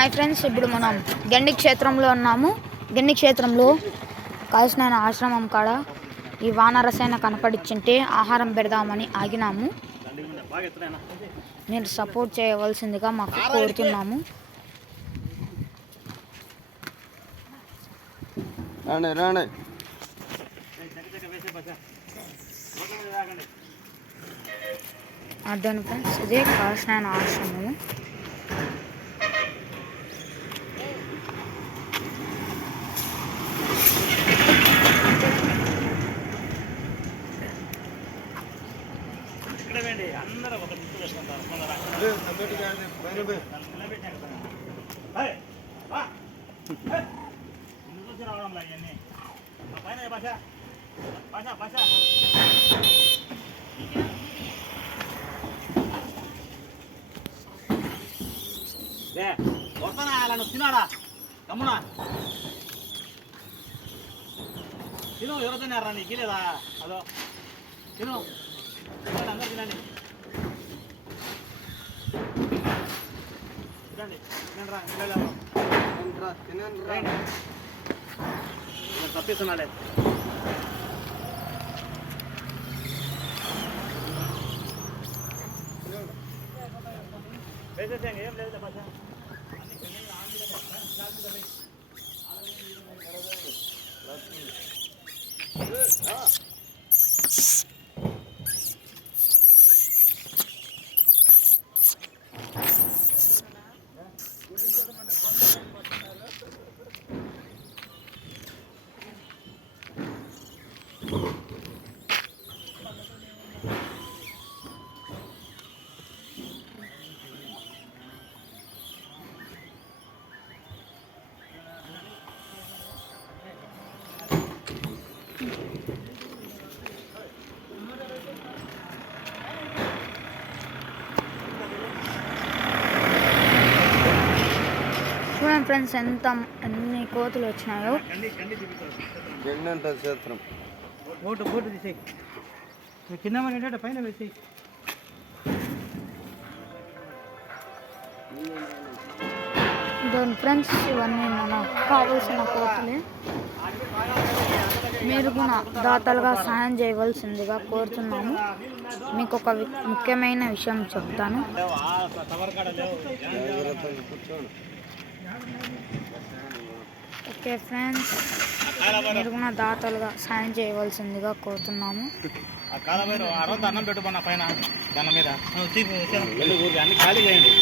Hi friends, ఇప్పుడు మనం గండి క్షేత్రంలో ఉన్నాము. గండి క్షేత్రంలో కాశీనాయన ఆశ్రమం కాడ ఈ వానరసేన కనపడిచ్చింటే ఆహారం పెడదామని ఆగినాము. మీరు సపోర్ట్ చేయవలసిందిగా మాకు కోరుతున్నాము. అర్థం ఫ్రెండ్స్, ఇదే కాశీనాయన ఆశ్రమము. అందరూ ఒక రావడంలా ఇవన్నీ పైన భాష భాష భాష వస్తానా అలా నువ్వు తినాడా తమ్ముడా తిను. ఎవరో తిన్నారా నీకు లేదా? అదో తిను, అందరూ తినండి. తినండి తినండి తప్పిస్తున్నాడే. ఏం లేదు భాష చూడండి ఫ్రెండ్స్, ఎన్ని కోతులు వచ్చినాయో. బోటు బోటు తీసేయి, కింద ఏంటంటే పైన వేసేయి. ఇదండి ఫ్రెండ్స్, ఇవన్నీ మనకు కావాల్సిన కోతులే. మీరు కూడా దాతలుగా సహాయం చేయవలసిందిగా కోరుతున్నాము. మీకు ఒక ముఖ్యమైన విషయం చెప్తాను. ఓకే ఫ్రెండ్స్, మీరు కూడా దాతలుగా సాయం చేయవలసిందిగా కోరుతున్నాము. అన్నం పెట్టుకున్న పైన దాని మీద అన్ని ఖాళీ చేయండి.